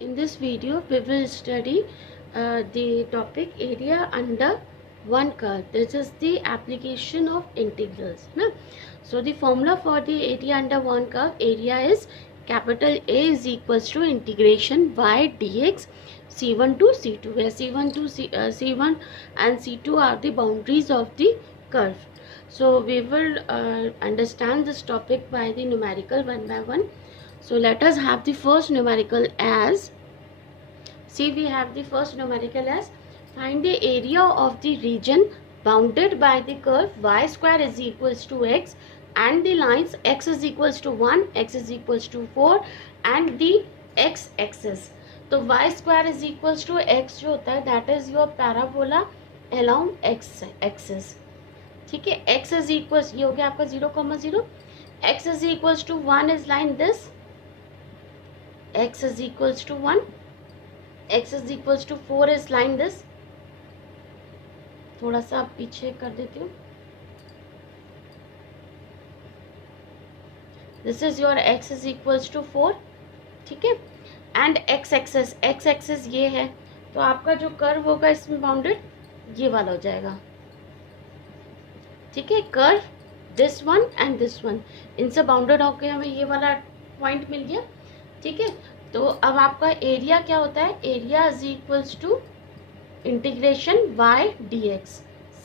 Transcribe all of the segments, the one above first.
In this video, we will study the topic area under one curve. This is the application of integrals. Na? So the formula for the area under one curve, area is capital A is equals to integration y dx c1 to c2, where c1 to c1 and c2 are the boundaries of the curve. So we will understand this topic by the numerical one by one. So let us have the first numerical as, see we have the first numerical as, find the area of the region bounded by the curve y square is equals to x and the lines x is equals to 1, x is equals to 4 and the x axis. तो y square is equals to x जो होता है that is your parabola along x axis. ठीक है, x is equals, ये हो गया आपका 0, x is equals to 1 is line this, x is equals to 1, x is equals to 4 is line this. थोड़ा सा पीछे कर देती हूँ. This is your x is equals to 4. ठीक है, and x axis ये है, तो आपका जो कर्व होगा इसमें बाउंडेड ये वाला हो जाएगा. ठीक है, curve this one and this one इनसे बाउंडेड होकर हमें ये वाला पॉइंट मिल गया. ठीक है, तो अब आपका एरिया क्या होता है, area is equals to integration y dx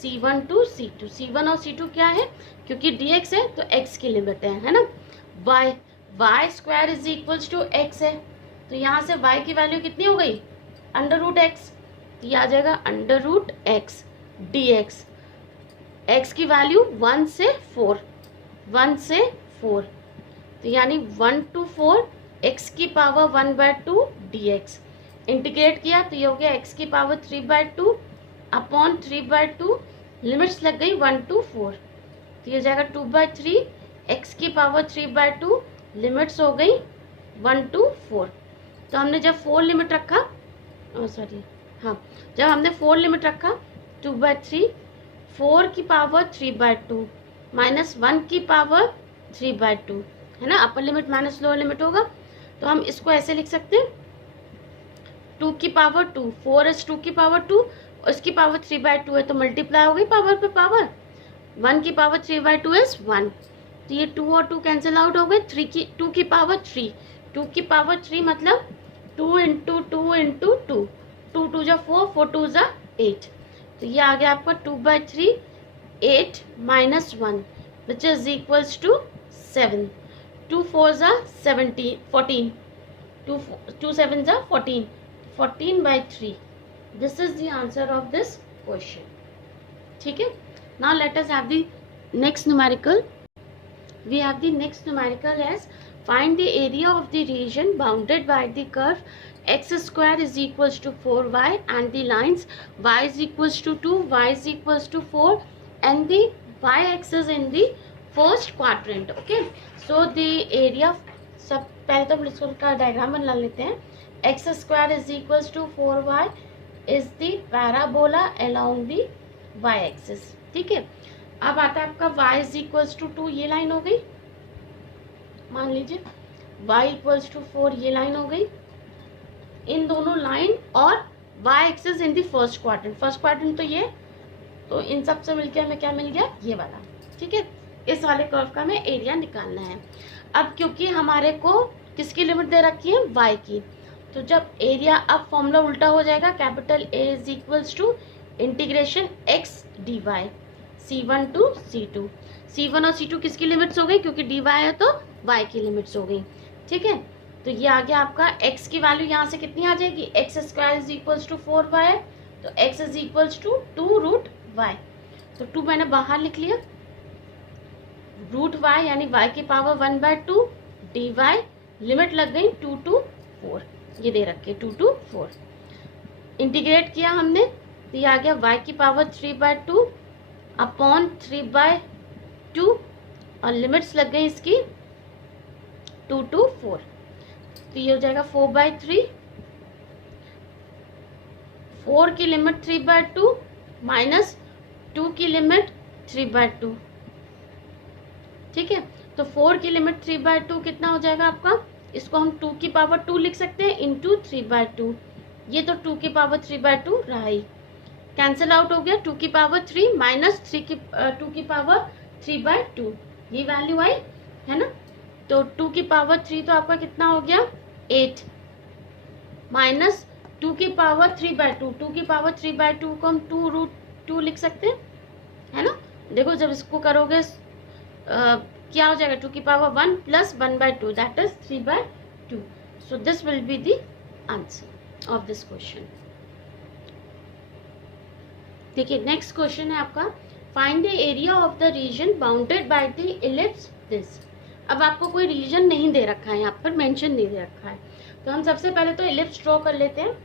c1 to c2. c1 और c2 क्या है, क्योंकि dx है तो x की लिमिट है ना. y square is equals to x है, तो यहाँ से y की वैल्यू कितनी हो गई, अंडर रूट एक्स, तो ये आ जाएगा under root x dx. x की वैल्यू 1 से 4, तो यानी 1 to 4 x की पावर 1/2 dx. इंटीग्रेट किया तो ये हो गया x की पावर 3/2 अपॉन 3/2, लिमिट्स लग गई 1 to 4, तो ये जाएगा 2/3 x की पावर 3/2, लिमिट्स हो गई 1 to 4. तो हमने जब 4 लिमिट रखा, जब हमने 4 लिमिट रखा 2/3, 4 की पावर 3/2 माइनस 1 की पावर 3/2 है ना, upper limit minus lower limit होगा. तो हम इसको ऐसे लिख सकते हैं 2 की पावर 2, 4 इज 2 की पावर 2, उसकी पावर 3/2 है तो मल्टीप्लाई हो गई पावर पे पावर. 1 की पावर 3/2 इज 1, तो ये 2 और 2 कैंसिल आउट हो गए. 2 की पावर 3, 2 की पावर 3 मतलब 2 इंटू 2 इंटू 2, 2 2 जा 4, 4 2 जा 8, तो ये आ गया आपका 2/3, 8 minus 1 which is equals to 7. 2 4 जा 17, 14, 2 7 जा 14, 14/3. This is the answer of this question. ठीक है, now let us have the next numerical. We have the next numerical as, find the area of the region bounded by the curve x square is equals to 4y and the lines y is equals to 2, y is equals to 4 and the y axis in the first quadrant. Okay, so the area, सब पहले तो हम इसका diagram बना लेते हैं. x square is equals to 4y is the parabola along the y axis. ठीक है, अब आता है आपका y is equals to 2, ये लाइन हो गई, मान लीजिए y equals to 4, ये लाइन हो गई. इन दोनों लाइन और y axis in the first quadrant तो ये, तो इन सब से मिलकर हमें क्या मिल गया, ये वाला. ठीक है, इस वाले कर्व का हमें एरिया निकालना है. अब क्योंकि हमारे को किसकी लिमिट दे रखी है, y की, तो जब एरिया, अब फॉर्मूला उल्टा हो जाएगा, capital A is equals to integration x dy c1 to c2. c1 और c2 किसकी लिमिट्स हो गई, क्योंकि dy है तो y की लिमिट्स हो गई. ठीक है, तो ये आ गया आपका x की वैल्यू यहाँ से कितनी आ जाएगी, x square is equals to 4y है, तो x is equals to 2 root y, तो 2 मैंने बाहर लिख लिया, रूट y यानी y की पावर 1/2 dy, लिमिट लग गई 2 to 4, ये दे रखे 2 to 4. इंटीग्रेट किया हमने तो ये आ गया y की पावर 3/2 अपॉन 3/2 और लिमिट्स लग गई इसकी 2 to 4, तो ये हो जाएगा 4/3, 4 की लिमिट 3/2 माइनस 2 की लिमिट 3/2. ठीक है, तो 4 की लिमिट 3/2 कितना हो जाएगा आपका इसको हम 2 की पावर 2 लिख सकते हैं इंटू 3/2। ये तो 2 की पावर 3/2 रहा ही, कैंसिल आउट हो गया। 2 की पावर 3 माइनस 2 की पावर 3/2, ये वैल्यू आई है ना। तो 2 की पावर 3 तो आपका कितना हो गया 8, माइनस 2 की पावर 3/2, 2 की पावर 3/2 को हम 2√2 लिख सकते हैं, है ना। देखो जब इसको करोगे क्या हो जाएगा, 2 की power 1 plus 1/2 that is 3/2। So this will be the answer of this question. देखिए नेक्स्ट क्वेश्चन है आपका, find the area of the reason bounded by the ellipse this. अब आपको कोई रीजन नहीं दे रखा है, यहाँ पर मेंशन नहीं दे रखा है, तो हम सबसे पहले तो इलिप्स ड्रॉ कर लेते हैं।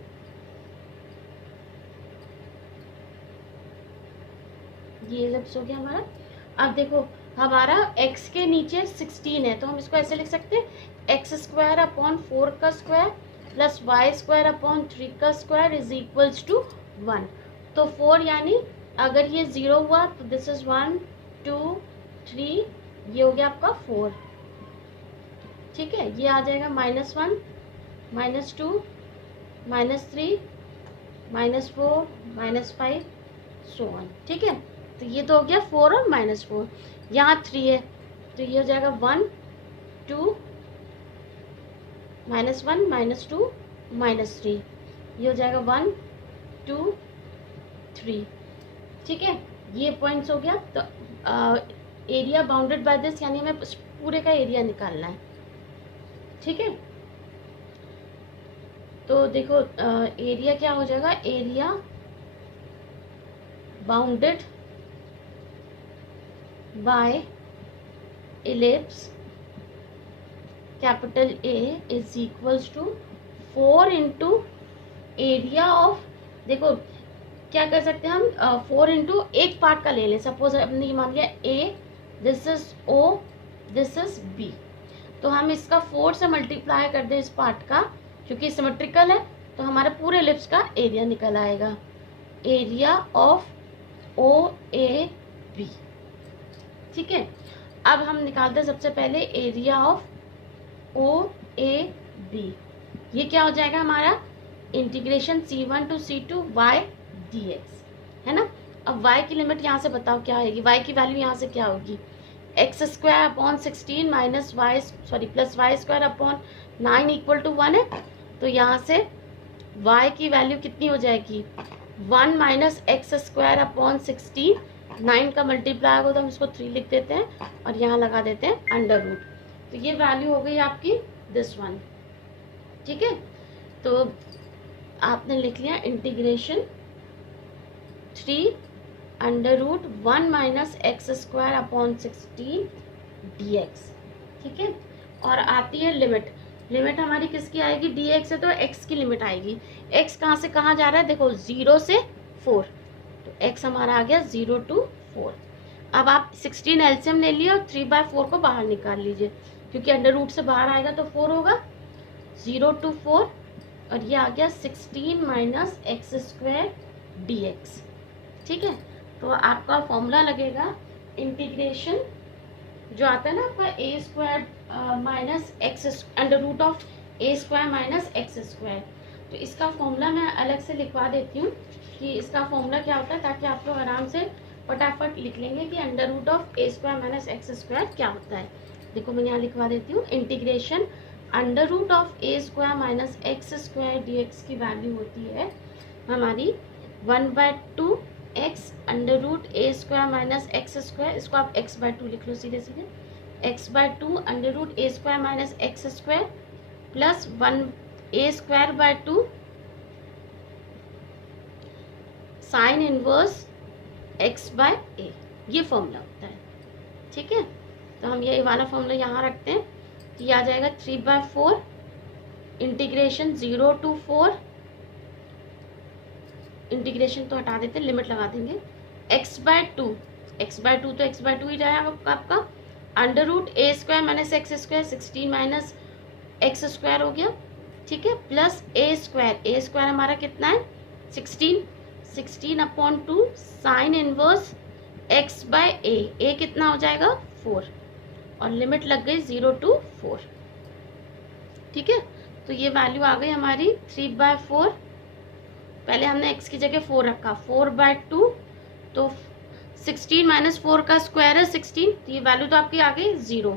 ये इलिप्स हो गया हमारा। अब देखो हमारा x के नीचे 16 है, तो हम इसको ऐसे लिख सकते हैं x² अपॉन 4 का स्क्वायर प्लस y² अपॉन 3 का स्क्वायर इज इक्वल्स टू 1। तो 4 यानी अगर ये 0 हुआ तो दिस इज 1 2 3, ये हो गया आपका 4, ठीक है। ये आ जाएगा -1 -2 -3 -4 -5 सो ऑन, ठीक है। तो ये तो हो गया 4 और -4, यहाँ 3 है तो ये हो जाएगा 1 2 -1 -2 -3, ये हो जाएगा 1 2 3, ठीक है। ये पॉइंट्स हो गया। तो एरिया बाउंडेड बाय दिस यानी हमें पूरे का एरिया निकालना है, ठीक है। तो देखो एरिया क्या हो जाएगा, area bounded by ellipse capital A is equals to 4 into area of, देखो क्या कर सकते हैं हम 4 इंटू एक पार्ट का ले लें। सपोज हमने मान लिया A, this is O, this is B, तो हम इसका 4 से मल्टीप्लाई कर दें इस पार्ट का, क्योंकि सिमेट्रिकल है तो हमारे पूरे इलिप्स का एरिया निकल आएगा, एरिया ऑफ OAB, ठीक है। अब हम निकालते हैं सबसे पहले एरिया ऑफ OAB। ये क्या हो जाएगा हमारा integration C1 to C2 y dx, है ना। अब y की लिमिट यहाँ से बताओ क्या आएगी, y की वैल्यू यहाँ से क्या होगी, x² upon 16 minus plus y² upon 9 equal to 1 है। तो यहाँ से y की वैल्यू कितनी हो जाएगी 1 माइनस x² अपॉन 16, 9 का मल्टीप्लाई होगा तो हम इसको 3 लिख देते हैं और यहाँ लगा देते हैं अंडर रूट। तो ये वैल्यू हो गई आपकी दिस वन, ठीक है। तो आपने लिख लिया integration 3 under root 1 minus x² upon 16 dx, ठीक है। और आती है लिमिट, लिमिट हमारी किसकी आएगी dx है तो x की लिमिट आएगी। x कहाँ से कहाँ जा रहा है, देखो 0 से 4, तो x हमारा आ गया 0 to 4। अब आप 16 एलसीएम ले लिया और 3/4 को बाहर निकाल लीजिए, क्योंकि अंडर रूट से बाहर आएगा तो 4 होगा, 0 to 4, और ये आ गया 16 माइनस x² dx, ठीक है। तो आपका फॉर्मूला लगेगा इंटीग्रेशन जो आता है ना आपका a² minus x under root of a² minus x²। तो इसका फॉर्मूला मैं अलग से लिखवा देती हूँ कि इसका फॉर्मूला क्या होता है, ताकि आप लोग आराम से फटाफट लिख लेंगे कि under root of a² minus x² क्या होता है। देखो मैं यहाँ लिखवा देती हूँ, integration under root of a² minus x² dx की वैल्यू होती है हमारी 1/2 x under root a² minus x², इसको आप x/2 लिख लो सीधे सीधे, x/2 under root a² minus x² plus 1 a²/2 sine inverse x/a, ये फॉर्मूला होता है, ठीक है। तो हम ये वाला फॉर्मूला यहाँ रखते हैं, तो ये आ जाएगा 3/4 इंटीग्रेशन 0 to 4, इंटीग्रेशन तो हटा देते हैं, लिमिट लगा देंगे, x/2 तो x/2 ही जाएगा आपका, under root a² minus x² 16 minus x² हो गया, ठीक है, प्लस a² हमारा कितना है 16 अपॉन 2 साइन इनवर्स x/a, कितना हो जाएगा 4, और लिमिट लग गई 0 to 4, ठीक है, तो ये वैल्यू आ गई हमारी 3/4। पहले हमने x की जगह 4 रखा, 4/2, तो 16 माइनस 4 का स्क्वायर है 16, तो ये वैल्यू तो आपकी आ गई 0।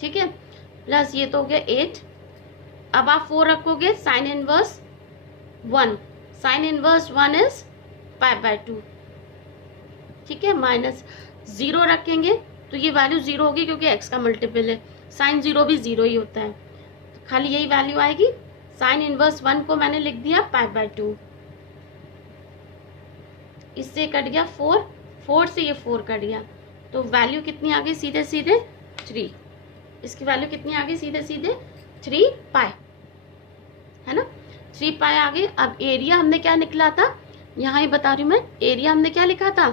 ठीक है, प्लस ये तो हो गया 8। अब आप 4 रखोगे, sine inverse 1, sine inverse 1 is π/2। ठीक है, माइनस 0 रखेंगे तो ये वैल्यू 0 होगी क्योंकि x का मल्टीपल है, साइन 0 भी 0 ही होता है, तो खाली यही वैल्यू आएगी। साइन इनवर्स 1 को मैंने लिख दिया π/2, इससे कट गया 4, 4 से ये 4 कट गया, तो वैल्यू कितनी आ गई सीधे सीधे 3। इसकी वैल्यू कितनी आ गई सीधे सीधे 3 पाई, है ना, 3 पाई आ गई। अब एरिया हमने क्या निकला था, यहाँ ही बता रही हूँ मैं, एरिया हमने क्या लिखा था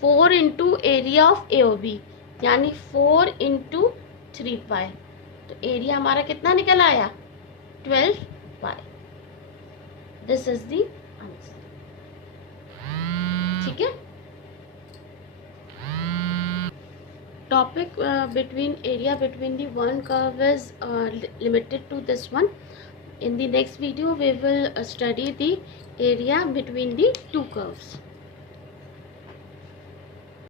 4 into area of A O B, यानी 4 इंटू 3 पाई, तो एरिया हमारा कितना निकल आया 12 pi. This is the answer. ठीक है, topic between area between the one curve is limited to this one. In the next video we will study the area between the two curves.